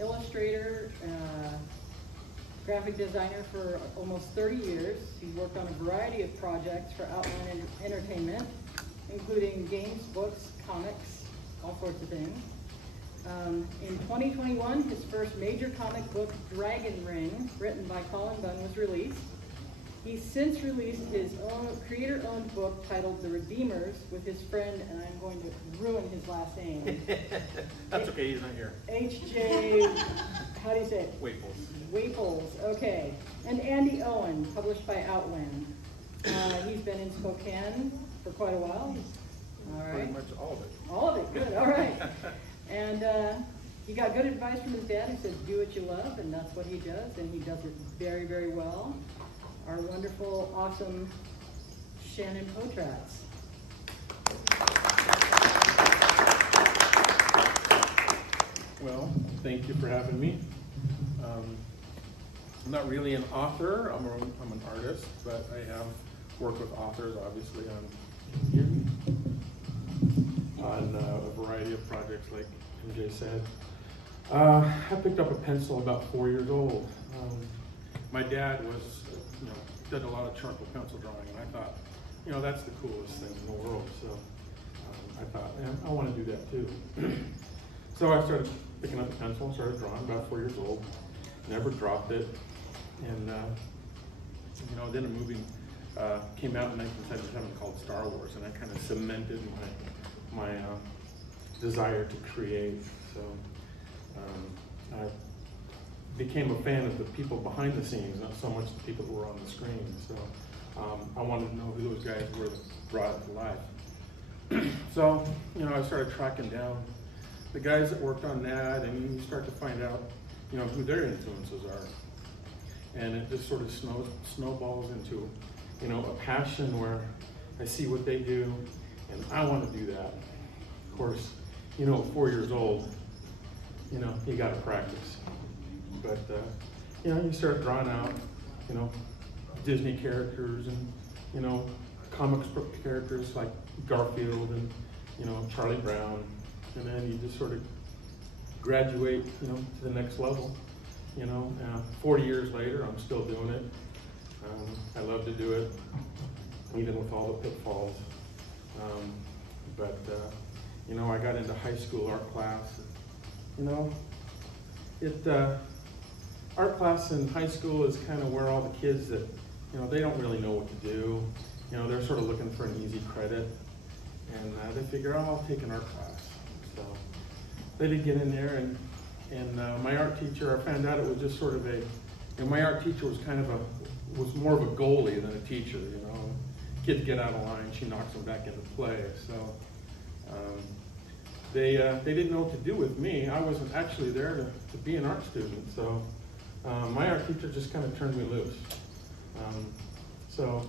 illustrator, graphic designer for almost 30 years. He's worked on a variety of projects for Outline Entertainment, including games, books, comics, all sorts of things. In 2021, his first major comic book, Dragon Ring, written by Colin Bunn, was released. He's since released his own creator-owned book titled The Redeemers with his friend, and I'm going to ruin his last name. That's okay, he's not here. H.J., how do you say it? Waples. Waples, okay. And Andy Owen, published by Outland. He's been in Spokane for quite a while. All right. Pretty much all of it. All of it, good, all right. And he got good advice from his dad, who said, do what you love, and that's what he does, and he does it very, very well. Our wonderful, awesome Shannon Potratz. Well, thank you for having me. I'm not really an author, I'm an artist, but I have worked with authors, obviously, on a variety of projects, like MJ said. I picked up a pencil about 4 years old. My dad was, did a lot of charcoal pencil drawing, and I thought, that's the coolest thing in the world. So I thought, I want to do that too. So I started picking up a pencil and started drawing about 4 years old. Never dropped it. And then a movie came out in 1977 called Star Wars, and that kind of cemented my desire to create. So I became a fan of the people behind the scenes, not so much the people who were on the screen. So I wanted to know who those guys were that brought it to life. So I started tracking down the guys that worked on that, and you start to find out who their influences are. And it just sort of snowballs into a passion where I see what they do and I want to do that. Of course, 4 years old, you got to practice. But you start drawing out Disney characters and comic book characters like Garfield and Charlie Brown, and then you just sort of graduate to the next level. 40 years later, I'm still doing it. I love to do it, even with all the pitfalls. I got into high school art class. Art class in high school is kind of where all the kids that, they don't really know what to do. They're sort of looking for an easy credit, and they figure, I'll take an art class. So they did get in there, and my art teacher, I found out it was just sort of my art teacher was more of a goalie than a teacher, Kids get out of line, she knocks them back into play. So they didn't know what to do with me. I wasn't actually there to be an art student, so my art teacher just kind of turned me loose. So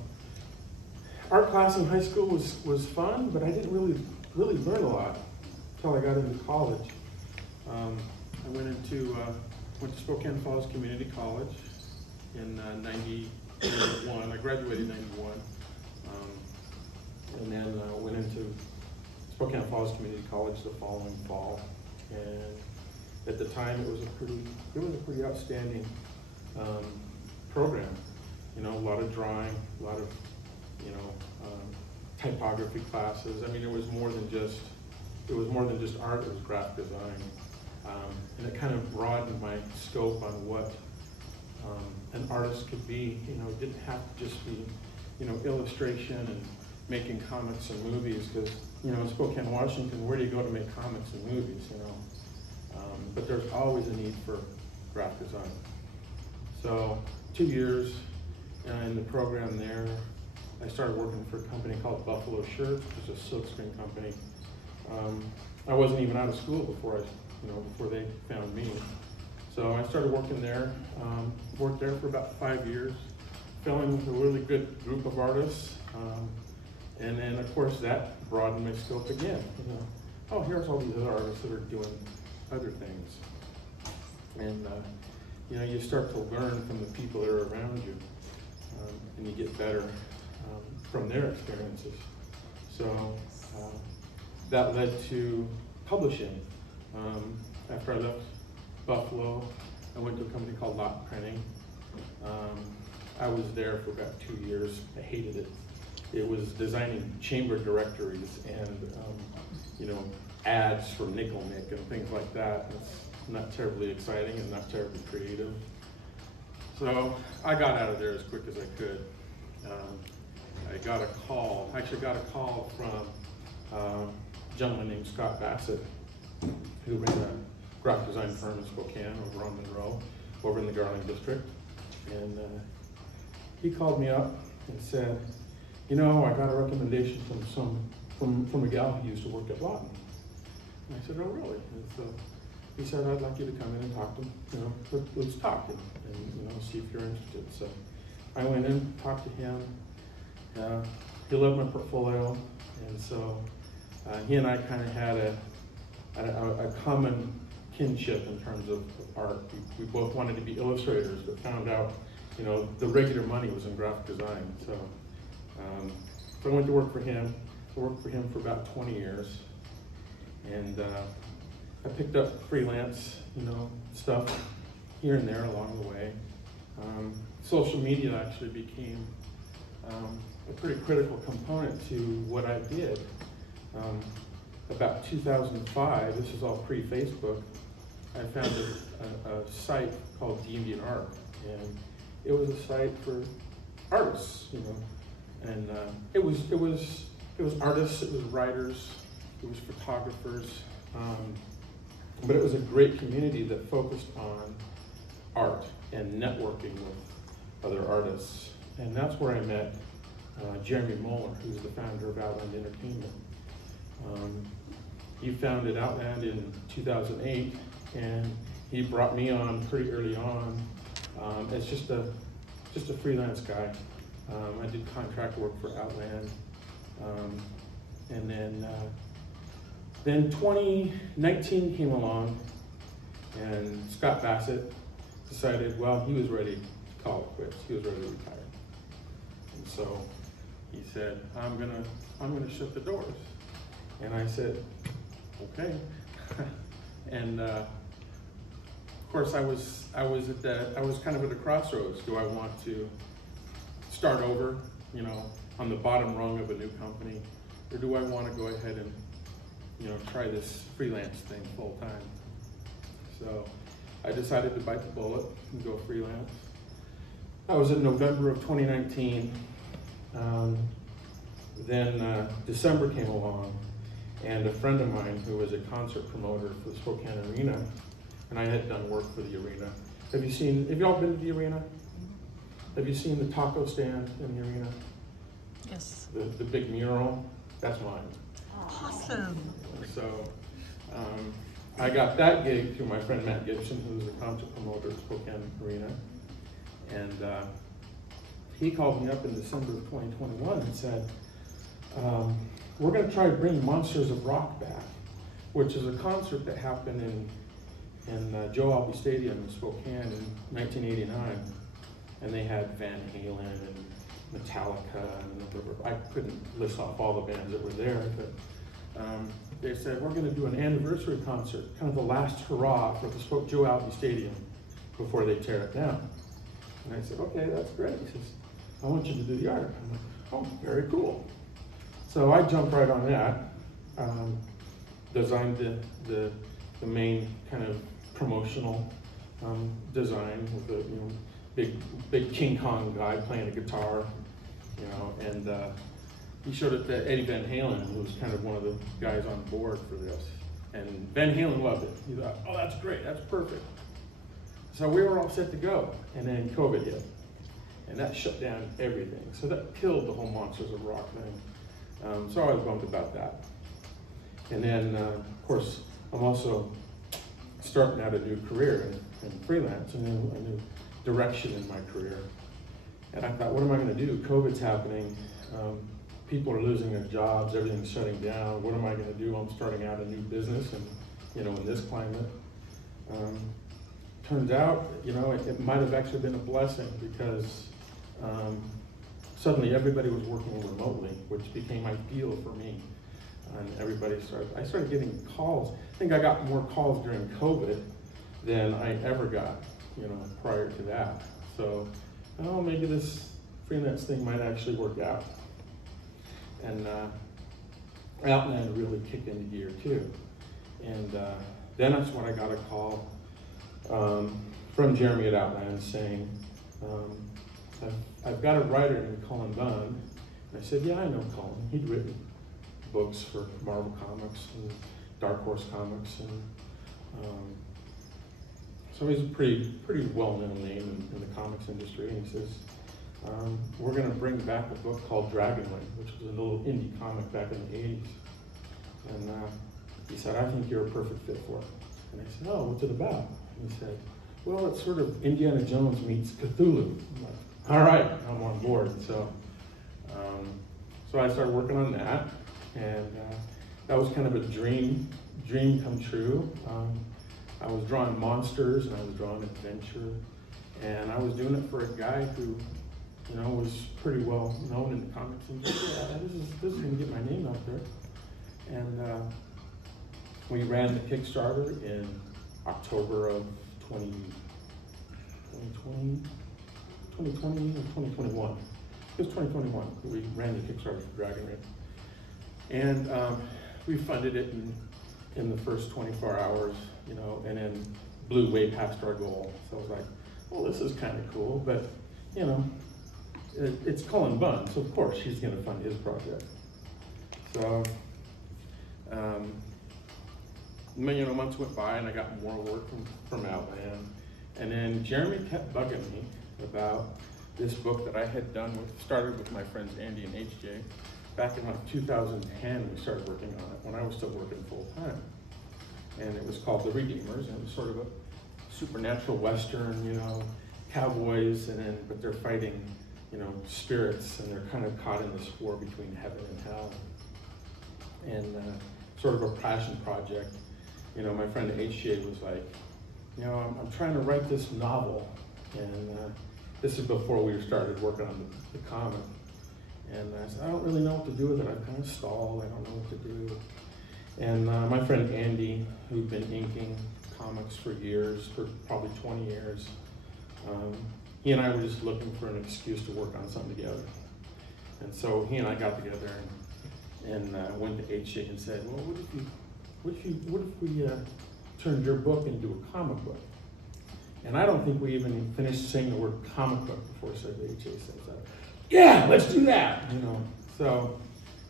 art class in high school was fun, but I didn't really learn a lot until I got into college. I went to Spokane Falls Community College in 91. I graduated in 91. And then went into Spokane Falls Community College the following fall. And at the time, it was a pretty outstanding program. A lot of drawing, a lot of typography classes. I mean, it was more than just art. It was graphic design. And it kind of broadened my scope on what an artist could be. It didn't have to just be, illustration and making comics and movies, because, in Spokane, Washington, where do you go to make comics and movies, But there's always a need for graphic design. So 2 years in the program there, I started working for a company called Buffalo Shirts, which is a silkscreen company. I wasn't even out of school before they found me. So I started working there, worked there for about 5 years, fell in with a really good group of artists. And then of course that broadened my scope again. Here's all these other artists that are doing other things. And you start to learn from the people that are around you, and you get better from their experiences. So that led to publishing. After I left Buffalo. I went to a company called Lot Printing. I was there for about 2 years. I hated it. It was designing chamber directories and you know, ads for Nickel Nick and things like that. It's not terribly exciting and not terribly creative. So I got out of there as quick as I could. I got a call, from a gentleman named Scott Bassett, who ran a graphic design firm in Spokane over on Monroe, over in the Garland district. And he called me up and said, you know, I got a recommendation from a gal who used to work at Lawton. And I said, oh, really? And so he said, I'd like you to come in and talk to him, you know, let's talk and you know, see if you're interested. So I went in, talked to him. He loved my portfolio, and so he and I kind of had a common kinship in terms of art. We both wanted to be illustrators, but found out, you know, the regular money was in graphic design. So, so I went to work for him. I worked for him for about 20 years, and I picked up freelance, you know, stuff here and there along the way. Social media actually became a pretty critical component to what I did. About 2005, this is all pre-Facebook, I found a site called DeviantArt, and it was a site for artists, you know, and it was artists, it was writers, it was photographers, but it was a great community that focused on art and networking with other artists, and that's where I met Jeremy Moeller, who's the founder of Outland Entertainment. He founded Outland in 2008, and he brought me on pretty early on as just a freelance guy. I did contract work for Outland, and then 2019 came along, and Scott Bassett decided, well, he was ready to call it quits. He was ready to retire, and so he said, I'm gonna shut the doors. And I said, okay. And of course I was kind of at a crossroads. Do I want to start over, you know, on the bottom rung of a new company, or do I want to go ahead and, you know, try this freelance thing full time? So I decided to bite the bullet and go freelance. That was in November of 2019. Then December came along, and a friend of mine who was a concert promoter for the Spokane Arena, and I had done work for the arena. Have you all been to the arena? Have you seen the taco stand in the arena? Yes. The big mural? That's mine. Awesome. So I got that gig through my friend Matt Gibson, who was a concert promoter at Spokane Arena. And he called me up in December of 2021 and said, we're going to try to bring Monsters of Rock back, which is a concert that happened in Joe Albee Stadium in Spokane in 1989. And they had Van Halen and Metallica, and I couldn't list off all the bands that were there, but they said, we're going to do an anniversary concert, kind of the last hurrah for the Joe Albee Stadium before they tear it down. And I said, okay, that's great. He says, I want you to do the art. I'm like, oh, very cool. So I jumped right on that, designed the main kind of promotional design with the big King Kong guy playing a guitar, you know, and he showed it to Eddie Van Halen, who was kind of one of the guys on board for this. And Van Halen loved it. He thought, oh, that's great, that's perfect. So we were all set to go, and then COVID hit, and that shut down everything. So that killed the whole Monsters of Rock thing. So I was bummed about that. And then, of course, I'm also starting out a new career in freelance, a new direction in my career. And I thought, what am I going to do? COVID's happening. People are losing their jobs. Everything's shutting down. What am I going to do? I'm starting out a new business, and in this climate. Turns out, it might have actually been a blessing, because suddenly everybody was working remotely, which became ideal for me. And I started getting calls. I think I got more calls during COVID than I ever got, prior to that. So, oh, maybe this freelance thing might actually work out. And Outland really kicked into gear too. And then that's when I got a call from Jeremy at Outland saying, I've got a writer named Cullen Bunn. And I said, yeah, I know Cullen. He'd written books for Marvel Comics and Dark Horse Comics. And so he's a pretty well-known name in the comics industry. And he says, we're going to bring back a book called Dragonwing, which was a little indie comic back in the 80s. And he said, I think you're a perfect fit for it. And I said, oh, what's it about? And he said, well, it's sort of Indiana Jones meets Cthulhu. I'm like, all right, I'm on board. So I started working on that, and that was kind of a dream come true. I was drawing monsters, and I was drawing adventure, and I was doing it for a guy who, was pretty well known in the comics industry. This is going to get my name out there. And we ran the Kickstarter in October of 2020 or 2021. It was 2021. We ran the Kickstarter for Dragonwing. And we funded it in the first 24 hours, and then blew way past our goal. So I was like, well, this is kind of cool, but, it's Cullen Bunn, so of course she's going to fund his project. So, months went by and I got more work from Outland. And then Jeremy kept bugging me about this book that I had started with my friends Andy and HJ. Back in 2010, we started working on it when I was still working full time. And it was called The Redeemers, and it was sort of a supernatural Western, cowboys, but they're fighting, spirits, and they're kind of caught in this war between heaven and hell. And sort of a passion project. My friend HJ was like, I'm trying to write this novel, and this is before we started working on the comic. And I said, I don't really know what to do with it. I've kind of stalled. I don't know what to do. And my friend Andy, who'd been inking comics for years, for probably 20 years, he and I were just looking for an excuse to work on something together. And so he and I got together and went to HJ and said, well, what if we turned your book into a comic book? And I don't think we even finished saying the word comic book before HJ says that. Yeah, let's do that, So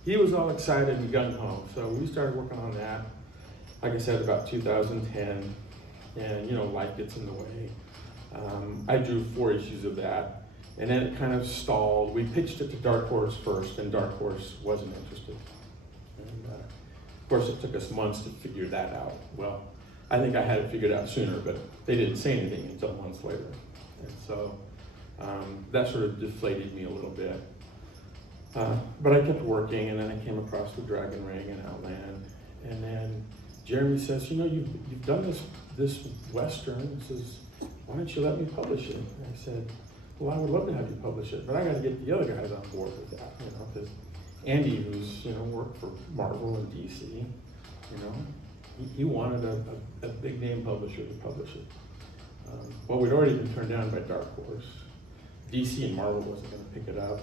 he was all excited and gung-ho. So we started working on that, like I said, about 2010. And, life gets in the way. I drew 4 issues of that. And then it kind of stalled. We pitched it to Dark Horse first, and Dark Horse wasn't interested. And of course, it took us months to figure that out. Well, I think I had it figured out sooner, but they didn't say anything until months later. And so that sort of deflated me a little bit. But I kept working, and then I came across the Dragonwing and Outland. And then Jeremy says, you've done this Western. He says, why don't you let me publish it? And I said, well, I would love to have you publish it, but I got to get the other guys on board with that, because Andy, who's, worked for Marvel and DC, he wanted a big name publisher to publish it. Well, we'd already been turned down by Dark Horse. DC and Marvel wasn't going to pick it up.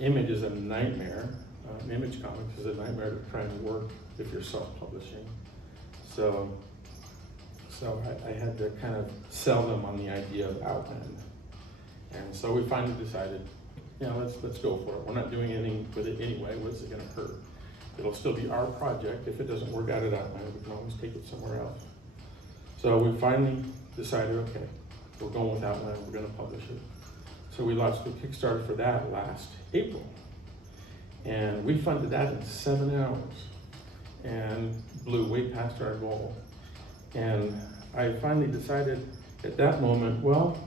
Image is a nightmare. Image Comics is a nightmare to try and work if you're self-publishing. So I had to kind of sell them on the idea of Outland. And so we finally decided, let's go for it. We're not doing anything with it anyway. What's it going to hurt? It'll still be our project. If it doesn't work out at Outland, we can always take it somewhere else. So we finally decided, okay, we're going with Outland. We're going to publish it. So we launched the Kickstarter for that last April. And we funded that in 7 hours and blew way past our goal. And I finally decided at that moment, well,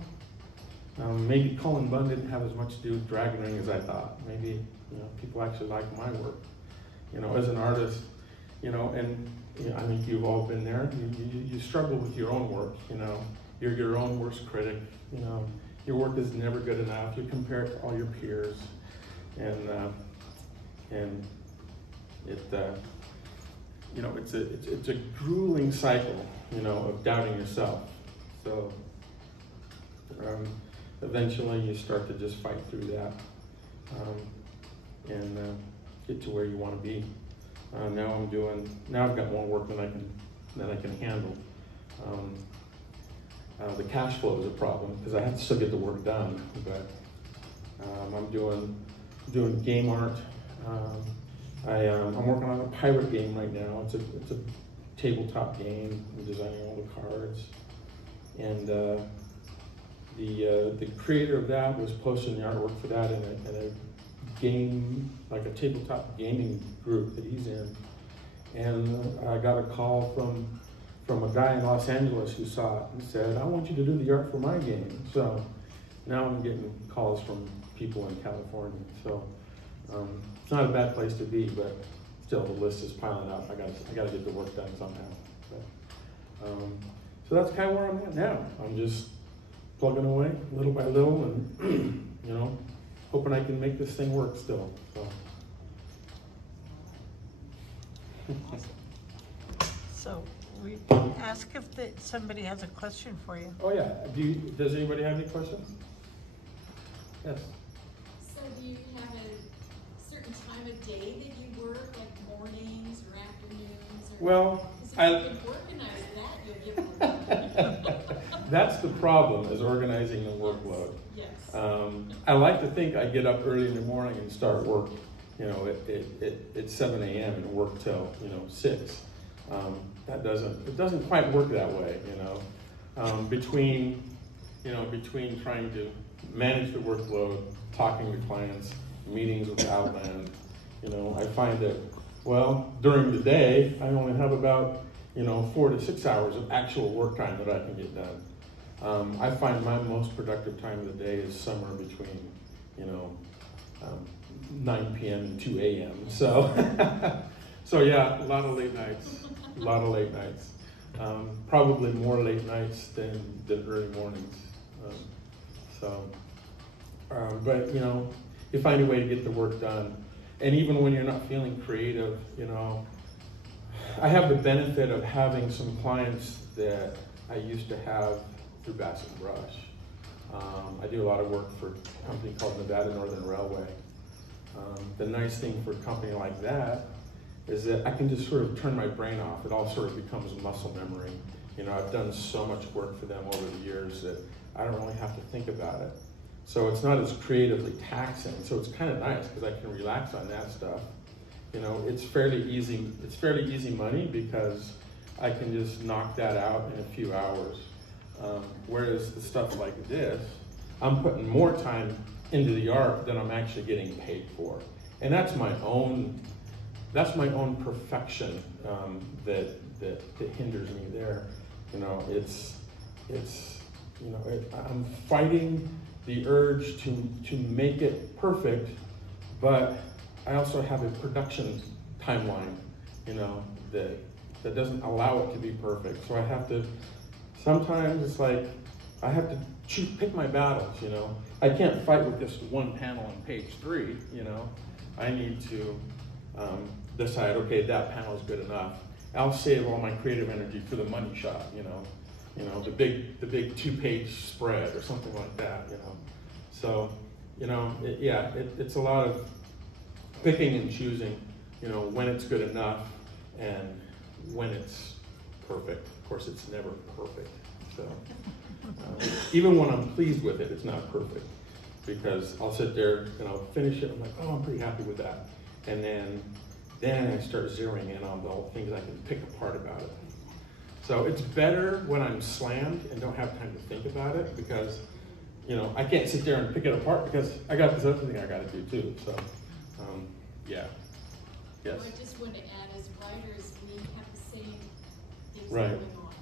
maybe Cullen Bunn didn't have as much to do with Dragonwing as I thought. Maybe people actually like my work. As an artist, and I think you've all been there. You struggle with your own work. You're your own worst critic. Your work is never good enough. You compare it to all your peers, and it's a grueling cycle, of doubting yourself. Eventually you start to just fight through that and get to where you want to be. Now I've got more work than I can handle. The cash flow is a problem because I have to still get the work done, but I'm doing game art. I'm working on a pirate game right now. It's a tabletop game. I'm designing all the cards, and the creator of that was posting the artwork for that in a game, like a tabletop gaming group that he's in. And I got a call from a guy in Los Angeles who saw it and said, "I want you to do the art for my game." So now I'm getting calls from people in California. So it's not a bad place to be, but still the list is piling up. I got to get the work done somehow. But, so that's kind of where I'm at now. I'm just plugging away little by little, and hoping I can make this thing work still. So. So we ask if somebody has a question for you. Oh yeah. Does anybody have any questions? Yes. So do you have a certain time of day that you work, like mornings or afternoons? Or, Well, if you can organize that, you'll get more. That's the problem, is organizing the workload. Yes. I like to think I get up early in the morning and start work, at 7 a.m. and work till 6. It doesn't quite work that way, between trying to manage the workload, talking to clients, meetings with Outland, I find that, during the day, I only have about, 4 to 6 hours of actual work time that I can get done. I find my most productive time of the day is somewhere between, 9 p.m. and 2 a.m. So, so yeah, a lot of late nights. Probably more late nights than early mornings. But you find a way to get the work done. And even when you're not feeling creative, I have the benefit of having some clients that I used to have through Bass and Brush. I do a lot of work for a company called Nevada Northern Railway. The nice thing for a company like that is that I can just sort of turn my brain off. It all sort of becomes muscle memory. I've done so much work for them over the years that I don't really have to think about it. So it's not as creatively taxing. So it's kind of nice because I can relax on that stuff. It's fairly easy. It's fairly easy money because I can just knock that out in a few hours. Whereas the stuff like this, I'm putting more time into the art than I'm actually getting paid for, and that's my own perfection that hinders me there. I'm fighting the urge to make it perfect, but I also have a production timeline, that doesn't allow it to be perfect. So I have to. Sometimes it's like I have to pick my battles. I can't fight with this one panel on page 3. I need to decide. Okay, that panel is good enough. I'll save all my creative energy for the money shot. The big 2-page spread or something like that. So it's a lot of picking and choosing. When it's good enough and when it's perfect. Of course, it's never perfect. So even when I'm pleased with it, it's not perfect because I'll sit there and I'll finish it. I'm like, oh, I'm pretty happy with that. And then I start zeroing in on the things I can pick apart about it. So it's better when I'm slammed and don't have time to think about it because, I can't sit there and pick it apart because I got this other thing I got to do too. So, yeah. Yes. What I just want to add is writers, we have the same things Right. going on.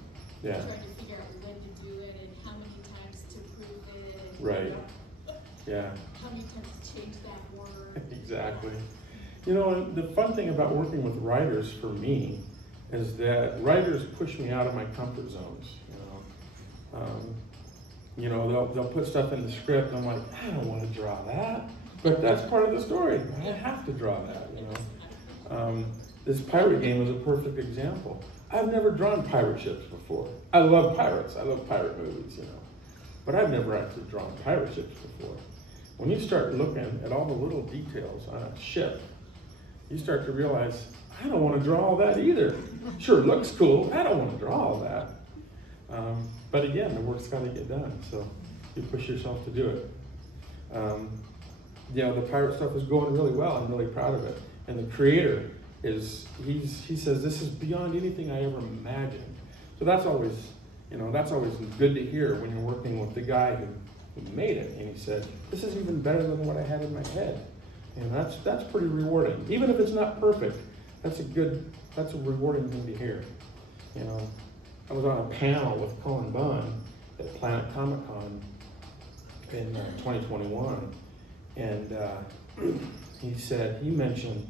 Yeah. Trying to figure out when to do it and how many times to prove it. And Right. Yeah. How many times to change that word. Exactly. The fun thing about working with writers for me is that writers push me out of my comfort zones. They'll put stuff in the script and I'm like, I don't want to draw that, but that's part of the story. I have to draw that. This pirate game is a perfect example. I've never drawn pirate ships before. I love pirates. I love pirate movies. but I've never actually drawn pirate ships before. When you start looking at all the little details on a ship, you start to realize, I don't want to draw all that either. Sure, it looks cool. I don't want to draw all that. But again, the work's got to get done, so you push yourself to do it. The pirate stuff is going really well. I'm really proud of it. And the creator he says, this is beyond anything I ever imagined. So that's always good to hear when you're working with the guy who made it. And he said, this is even better than what I had in my head. And that's pretty rewarding. Even if it's not perfect, that's a rewarding thing to hear. I was on a panel with Cullen Bunn at Planet Comic Con in 2021, and he mentioned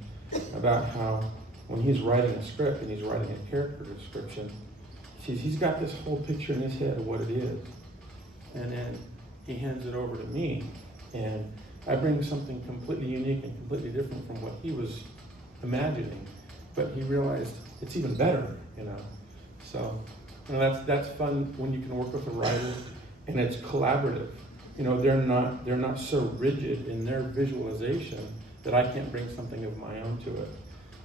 about how when he's writing a script and he's writing a character description, he's got this whole picture in his head of what it is, and then he hands it over to me, and I bring something completely unique and completely different from what he was imagining, but he realized it's even better, So that's fun when you can work with a writer, and it's collaborative. They're not so rigid in their visualization that I can't bring something of my own to it.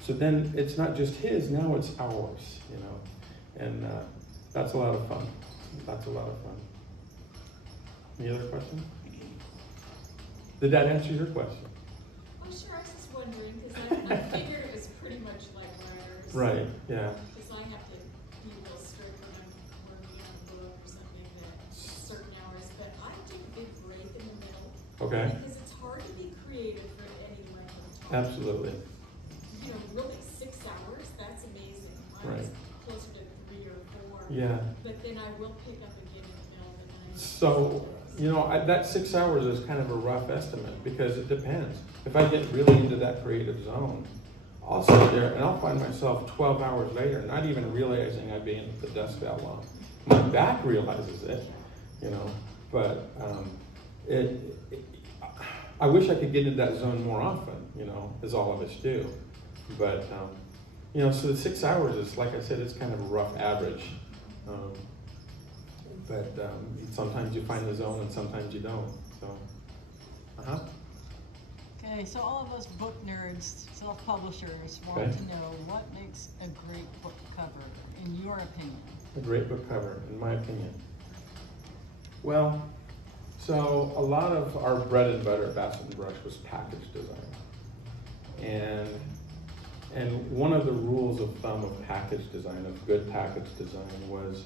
So then it's not just his, now it's ours, and that's a lot of fun. That's a lot of fun. Any other questions? Did that answer your question? Oh, sure. I was just wondering, because I figured it was pretty much like writers. Right, yeah. Because I have to be real strict when I'm working on a book or something that certain hours, but I do a big break in the middle. Okay. Because it's hard to be creative for any length of time. Absolutely. Really 6 hours, that's amazing. I was closer to 3 or 4. Yeah. But then I will pick up again in the middle of the night. So, that 6 hours is kind of a rough estimate because it depends. If I get really into that creative zone, I'll sit there and I'll find myself 12 hours later, not even realizing I've been at the desk that long. My back realizes it, but I wish I could get into that zone more often, as all of us do. But, so the 6 hours is, like I said, it's kind of a rough average. But sometimes you find the zone and sometimes you don't. So, Okay, so all of us book nerds, self-publishers, want to know what makes a great book cover, in your opinion? A great book cover, in my opinion. Well, so a lot of our bread and butter at Bassett and Brush was package design. And one of the rules of thumb of package design, of good package design, was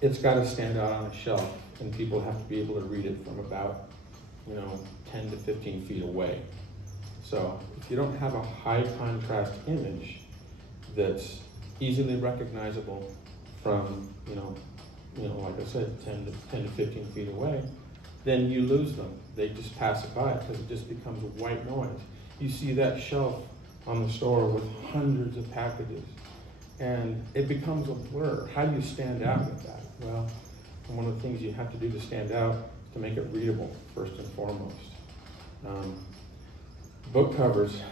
it's got to stand out on a shelf, and people have to be able to read it from about, 10 to 15 feet away. So if you don't have a high contrast image that's easily recognizable from, like I said, 10 to 15 feet away, then you lose them. They just pass it by because it just becomes white noise. You see that shelf on the store with hundreds of packages, and it becomes a blur. How do you stand out with that? Well, one of the things you have to do to stand out is to make it readable, first and foremost. Book covers,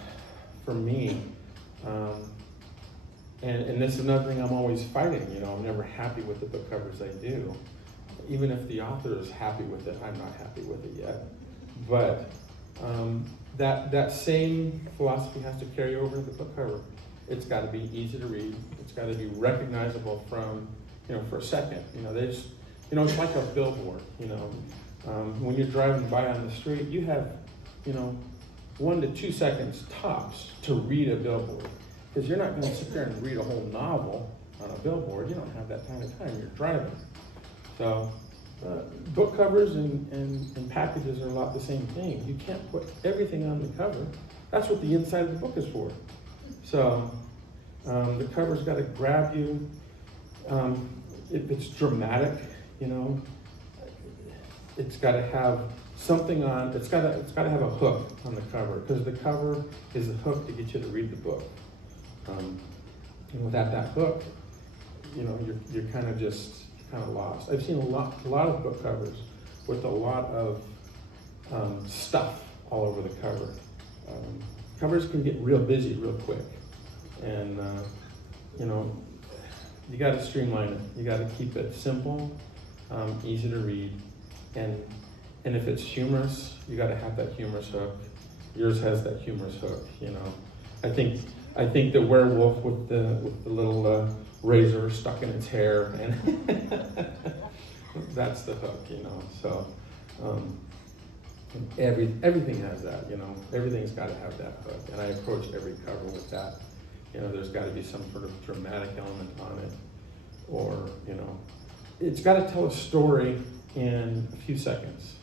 for me, and this is another thing I'm always fighting, I'm never happy with the book covers I do. Even if the author is happy with it, I'm not happy with it yet. But that same philosophy has to carry over to the book cover. It's got to be easy to read. It's got to be recognizable from, for a second. It's like a billboard. When you're driving by on the street, you have, 1 to 2 seconds tops to read a billboard, because you're not going to sit there and read a whole novel on a billboard. You don't have that kind of time. You're driving. So book covers and packages are a lot the same thing. You can't put everything on the cover. That's what the inside of the book is for. So the cover's got to grab you. If it's dramatic, it's got to have something on. It's got to have a hook on the cover, because the cover is the hook to get you to read the book. And without that hook, you're kind of lost. I've seen a lot of book covers with a lot of stuff all over the cover. Covers can get real busy real quick, and you got to streamline it. You got to keep it simple, easy to read, and if it's humorous, you got to have that humorous hook. Yours has that humorous hook, you know. I think the werewolf with the little razor stuck in its hair, and that's the hook, you know. So everything has that, you know. Everything's got to have that hook, and I approach every cover with that. You know, there's got to be some sort of dramatic element on it, or, you know, it's got to tell a story in a few seconds.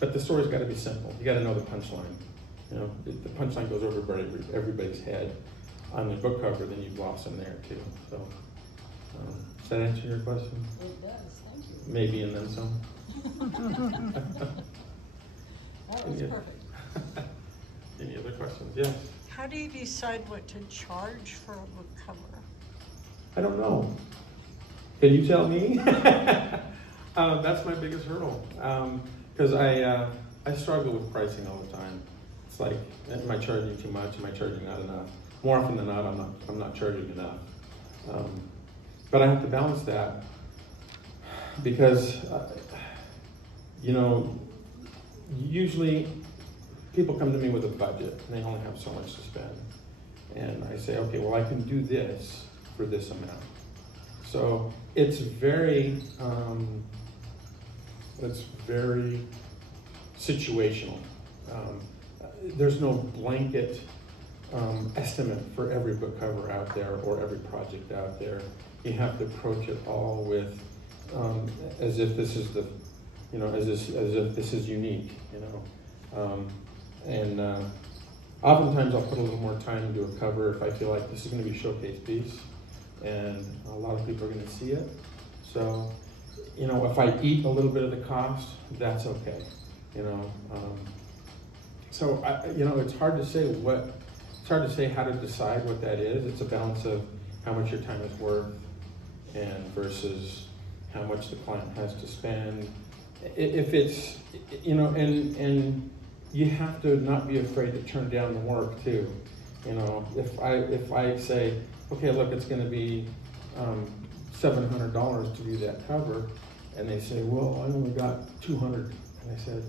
But the story's got to be simple. You got to know the punchline. You know, if the punchline goes over everybody's head on the book cover, then you've lost them there too. So, does that answer your question? It does, thank you. Maybe, and then some. That was perfect. Any other questions? Yes. How do you decide what to charge for a book cover? I don't know. Can you tell me? That's my biggest hurdle. Because I struggle with pricing all the time. It's like, am I charging too much? Am I charging not enough? More often than not, I'm not charging enough. But I have to balance that because, you know, usually people come to me with a budget and they only have so much to spend. And I say, okay, well, I can do this for this amount. So it's very situational. There's no blanket estimate for every book cover out there or every project out there. You have to approach it all with as if this is as if this is unique, you know. Oftentimes I'll put a little more time into a cover if I feel like this is going to be a showcase piece, and a lot of people are going to see it. So, you know, if I eat a little bit of the cost, that's okay, you know. So, you know, it's hard to say how to decide what that is. It's a balance of how much your time is worth and versus how much the client has to spend. If it's, you know, and you have to not be afraid to turn down the work too. You know, if I say, okay, look, it's going to be $700 to do that cover, and they say, well, I only got 200, and I said,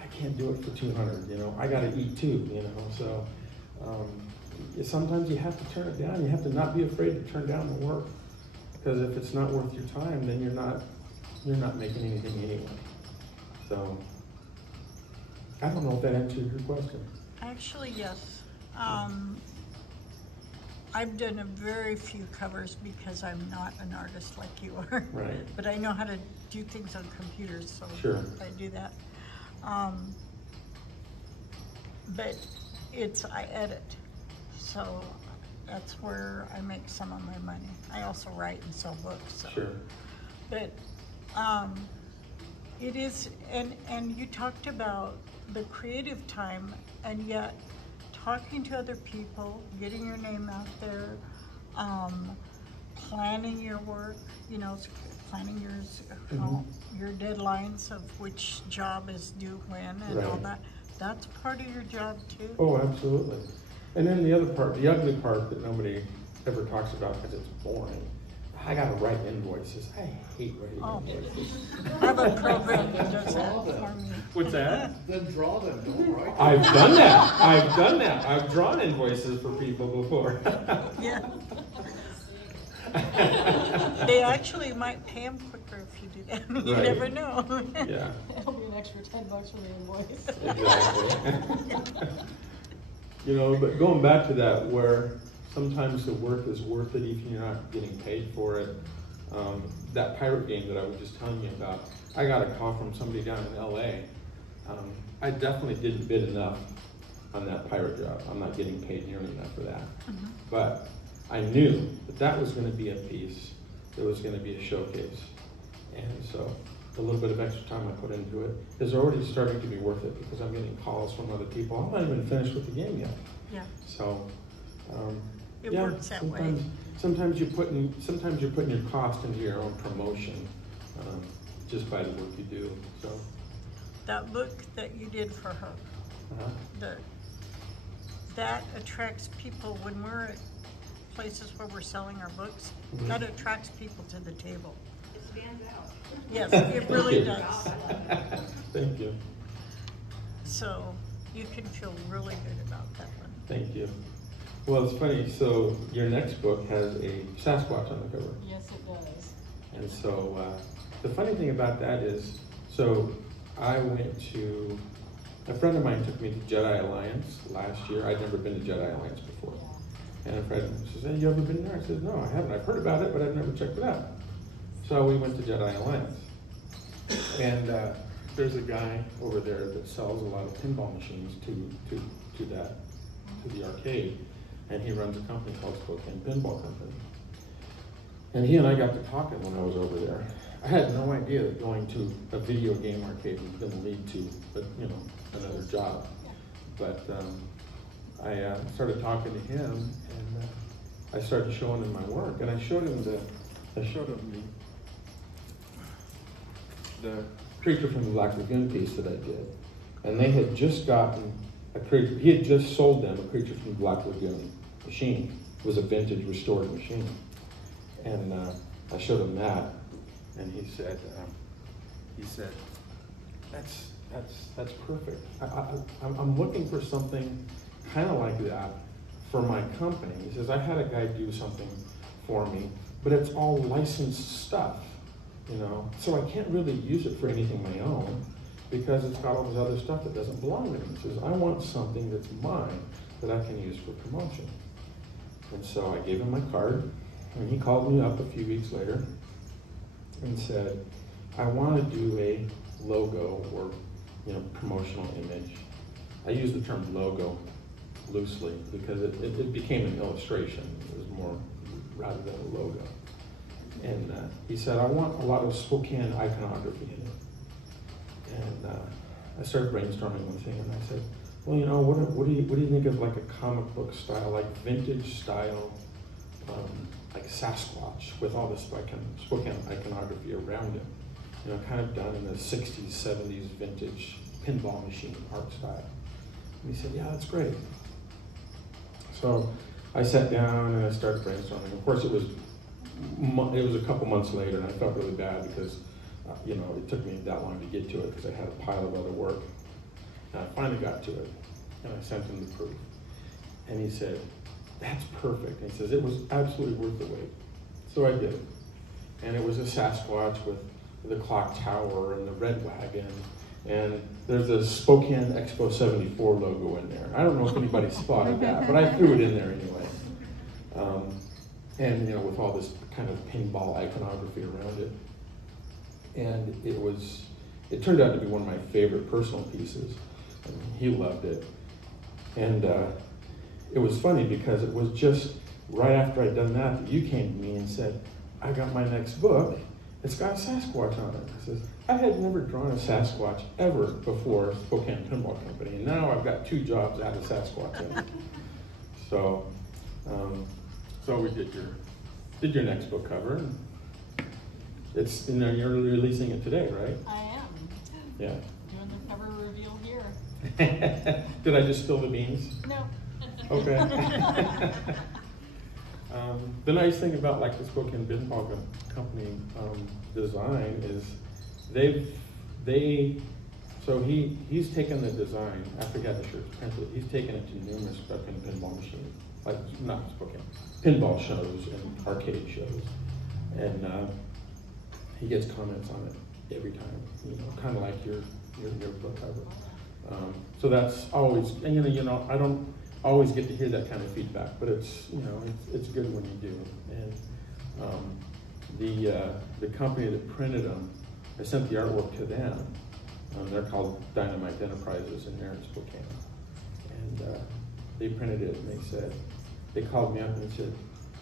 I can't do it for 200. You know, I got to eat too. You know, so sometimes you have to turn it down. You have to not be afraid to turn down the work, because if it's not worth your time, then you're not making anything anyway. So I don't know if that answers your question. Actually, yes. I've done a very few covers because I'm not an artist like you are. Right. But I know how to do things on computers, so Sure. I do that. But I edit, so that's where I make some of my money. I also write and sell books. So. Sure. But it is, and you talked about the creative time, and yet talking to other people, getting your name out there, planning your work, you know, planning your deadlines of which job is due when and all that. That's part of your job too. Oh, absolutely. And then the other part, the ugly part that nobody ever talks about because it's boring. I gotta write invoices. I hate writing invoices. I have a program that does that for me. What's that? Then draw them, don't write them. I've done that. I've drawn invoices for people before. Yeah. They actually might pay them quicker if you do that. You Right. never know. Yeah. It'll be an extra $10 for the invoice. Exactly. You know, but going back to that, where sometimes the work is worth it if you're not getting paid for it. That pirate game that I was just telling you about, I got a call from somebody down in LA. I definitely didn't bid enough on that pirate job. I'm not getting paid nearly enough for that. Mm-hmm. But I knew that was going to be a piece. It was going to be a showcase. And so the little bit of extra time I put into it is already starting to be worth it because I'm getting calls from other people. I'm not even finished with the game yet. Yeah. So It works that way. Sometimes you're putting your cost into your own promotion just by the work you do. So That book that you did for her, that attracts people when we're at places where we're selling our books. That attracts people to the table. stands out. Yes, it really does. Wow, I love it. Thank you. So you can feel really good about that one. Thank you. Well, it's funny, so your next book has a Sasquatch on the cover. Yes, it does. And so the funny thing about that is, so I went to, a friend of mine took me to Jedi Alliance last year. I'd never been to Jedi Alliance before. And a friend says, hey, you ever been there? I said, no, I haven't. I've heard about it, but I've never checked it out. So we went to Jedi Alliance. And there's a guy over there that sells a lot of pinball machines to the arcade. And he runs a company called Spokane Pinball Company. And he and I got to talking when I was over there. I had no idea that going to a video game arcade was going to lead to, another job. But I started talking to him, and I started showing him my work. And I showed him the Creature from the Black Lagoon piece that I did. And they had just gotten a creature. He had just sold them a Creature from the Black Lagoon machine. It was a vintage restored machine. And I showed him that, and he said, that's perfect. I'm looking for something kind of like that for my company. He says, I had a guy do something for me, but it's all licensed stuff, so I can't really use it for anything my own because it's got all this other stuff that doesn't belong to me. He says, I want something that's mine that I can use for promotion. And so I gave him my card, and he called me up a few weeks later and said, I want to do a logo or promotional image. I use the term logo loosely because it became an illustration. It was more rather than a logo. And he said, I want a lot of Spokane iconography in it. And I started brainstorming with him, and I said, well, what do you think of like a comic book style, like vintage style, like Sasquatch with all this Spokane iconography around it, kind of done in the 60s, 70s vintage pinball machine art style. And he said, yeah, that's great. So I sat down and I started brainstorming. Of course, it was a couple months later, and I felt really bad because it took me that long to get to it because I had a pile of other work. And I finally got to it, and I sent him the proof. And he said, that's perfect. And he says, it was absolutely worth the wait. So I did. And it was a Sasquatch with the clock tower and the red wagon. And there's a Spokane Expo 74 logo in there. I don't know if anybody spotted that, but I threw it in there anyway. And with all this kind of pinball iconography around it. And it turned out to be one of my favorite personal pieces. And he loved it. And it was funny because it was just right after I'd done that you came to me and said, I got my next book. It's got a Sasquatch on it. I says, I had never drawn a Sasquatch ever before Spokane Pinball Company, and now I've got 2 jobs out of Sasquatch in it. So we did your next book cover. And it's you're releasing it today, right? I am. Yeah. Doing the cover reveal here. Did I just spill the beans? No. Okay. The nice thing about like the Spokane Pinball Company design is he's taken the design after he had the shirts printed. He's taken it to numerous Spokane pinball machines, like not Spokane pinball shows and arcade shows, and he gets comments on it every time. Kind of like your book cover. So that's always, and I don't always get to hear that kind of feedback, but it's good when you do. And the company that printed them, I sent the artwork to them. They're called Dynamite Enterprises, and they're in Spokane. And they printed it, and they called me up and said,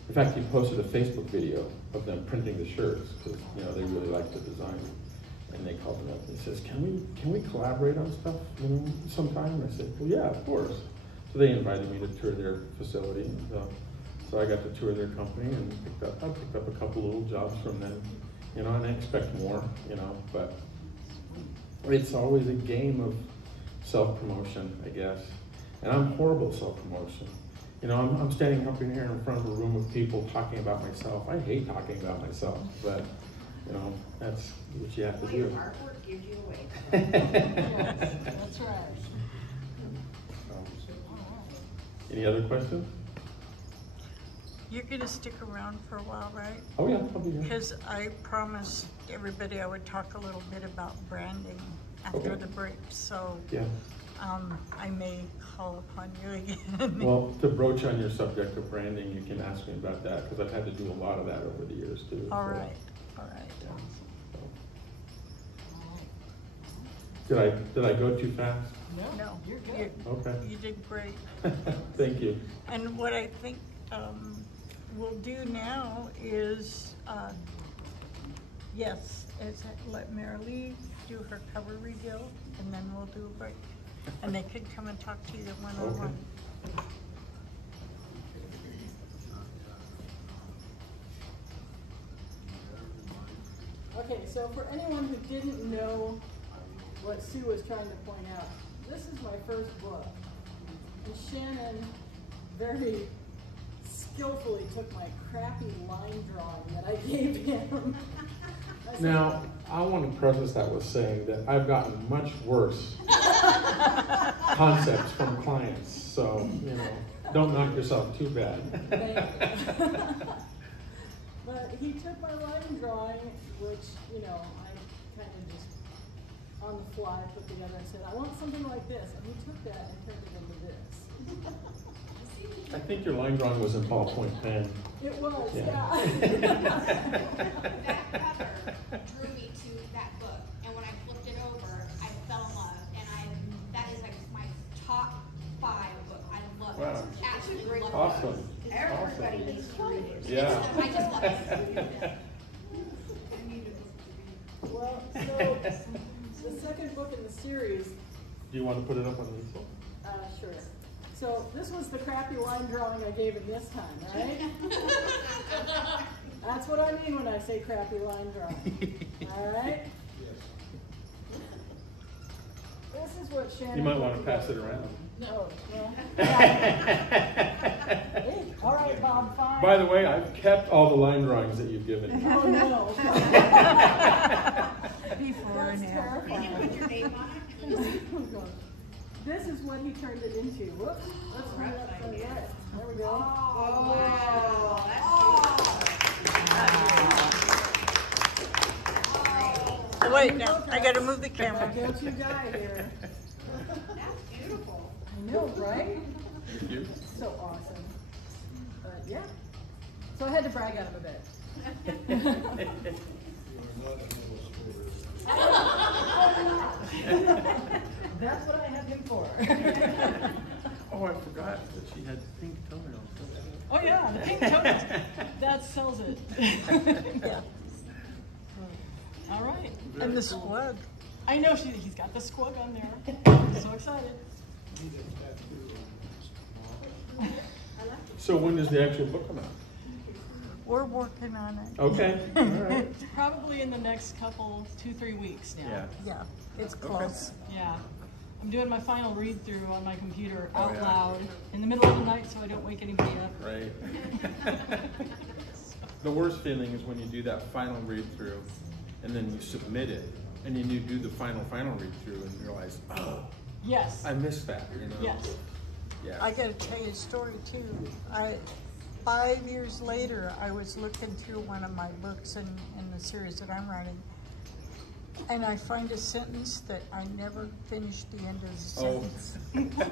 in fact, he posted a Facebook video of them printing the shirts because they really liked the design. And they called me up and says, can we collaborate on stuff sometime? And I said, well, yeah, of course. So they invited me to tour their facility. And, so I got to tour their company and I picked up a couple little jobs from them, and I expect more, but it's always a game of self-promotion, I guess. And I'm horrible at self-promotion. I'm standing up in here in front of a room of people talking about myself. I hate talking about myself, but You know, that's what you have to Well, your do. artwork gives you away. Yes, that's right. Any other questions? You're gonna stick around for a while, right? Oh yeah, I'll be here. Because I promised everybody I would talk a little bit about branding after Okay. the break, so Yeah. I may call upon you again. Well, to broach on your subject of branding, you can ask me about that, because I've had to do a lot of that over the years too. All so. right, all right. Did I go too fast? No, You're good. Okay. You did great. Thank you. And what I think we'll do now is, yes, is let Marilee do her cover reveal, and then we'll do a break. And they could come and talk to you one-on-one. Okay, so for anyone who didn't know what Sue was trying to point out, this is my first book. And Shannon very skillfully took my crappy line drawing that I gave him. I said, Now, I want to preface that with saying that I've gotten much worse concepts from clients, so, you know, don't knock yourself too bad. Thank you. But he took my line drawing, which, you know, I kind of just on the fly put together and said, I want something like this. And he took that and turned it into this. I think your line drawing was in ballpoint pen. It was, Yeah. That cover drew me to that book, and when I flipped it over, I fell in love, and that is like my top 5 book. I love Wow. it. Absolutely love Awesome. Everybody needs to read it. it. Yeah. I just love it. Well, so the second book in the series, Do you want to put it up on the easel? sure. So this was the crappy line drawing I gave him this time, right? That's what I mean when I say crappy line drawing. All right? This is what Shannon. You might want put to pass it together. around. No, well. Hey, all right, Bob, fine. By the way, I've kept all the line drawings that you've given me. Oh, no. Before and That's after. terrifying. Put your name on it. This is what he turned it into. Whoops. Let's bring it up to the right. There we go. Oh, wow, that's Oh, wait, now, I gotta move the My camera. go-to guy here. That's beautiful. I know, right? Thank you. So awesome. But yeah. So I had to brag on him a bit. That's what I have him for. Oh, I forgot that she had pink toenails. Oh yeah, the pink toenails. That sells it. Yeah. All right. And the squad. I know he's got the squad on there. I'm so excited. So when does the actual book come out? We're working on it. Okay, all right. Probably in the next couple, 2-3 weeks now. Yeah. Yeah, it's close. Yeah. I'm doing my final read through on my computer out yeah. loud in the middle of the night so I don't wake anybody up. Right. The worst feeling is when you do that final read through and then you submit it and then you do the final read through and realize, oh, Yes. I missed that, you know? Yes. Yeah. I gotta tell you a story too. 5 years later, I was looking through one of my books in the series that I'm writing, and I find a sentence that I never finished the end of the sentence.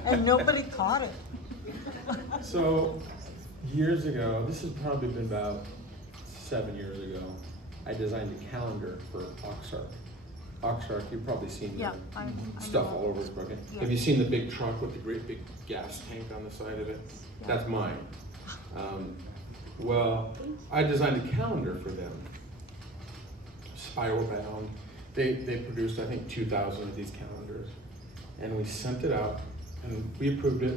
And nobody caught it. So years ago, this has probably been about 7 years ago, I designed a calendar for Oxark. Oxark, you've probably seen Yeah, the I stuff know. all over Spokane. Yeah. Have you seen the big truck with the great big gas tank on the side of it? Yeah. That's mine. Well, I designed a calendar for them, spiral bound. They produced, I think, 2,000 of these calendars, and we sent it out, and we approved it.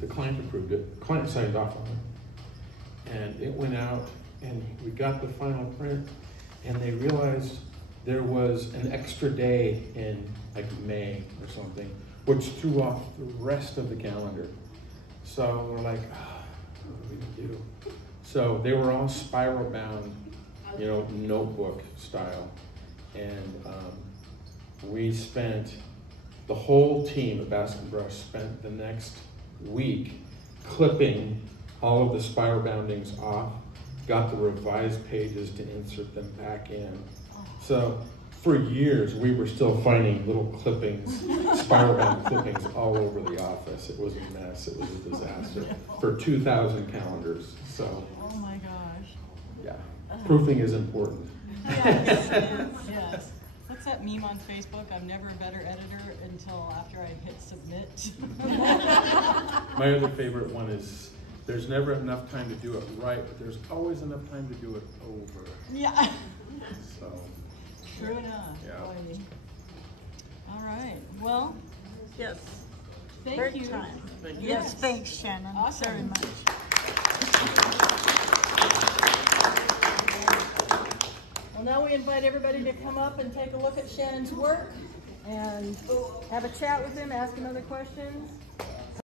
The client approved it. The client signed off on it, and it went out, and we got the final print, and they realized there was an extra day in like May or something, which threw off the rest of the calendar. So we're like, what do we do? So they were all spiral bound you know, notebook style. And we spent, the whole team at Baskin Brush spent the next week clipping all of the spiral boundings off, got the revised pages to insert them back in. So for years, we were still finding little clippings, spiral bound clippings all over the office. It was a mess, it was a disaster for 2,000 calendars. So, oh my gosh. Yeah, proofing is important. Yes, yes. What's that meme on Facebook? I'm never a better editor until after I hit submit. My other favorite one is, there's never enough time to do it right, but there's always enough time to do it over. Yeah. So, True enough. Yeah. Boy. All right. Well, Yes. thank Great you. time. thank you. Yes, thanks, Shannon, Awesome. very much. Well, now we invite everybody to come up and take a look at Shannon's work and have a chat with him, ask him other questions.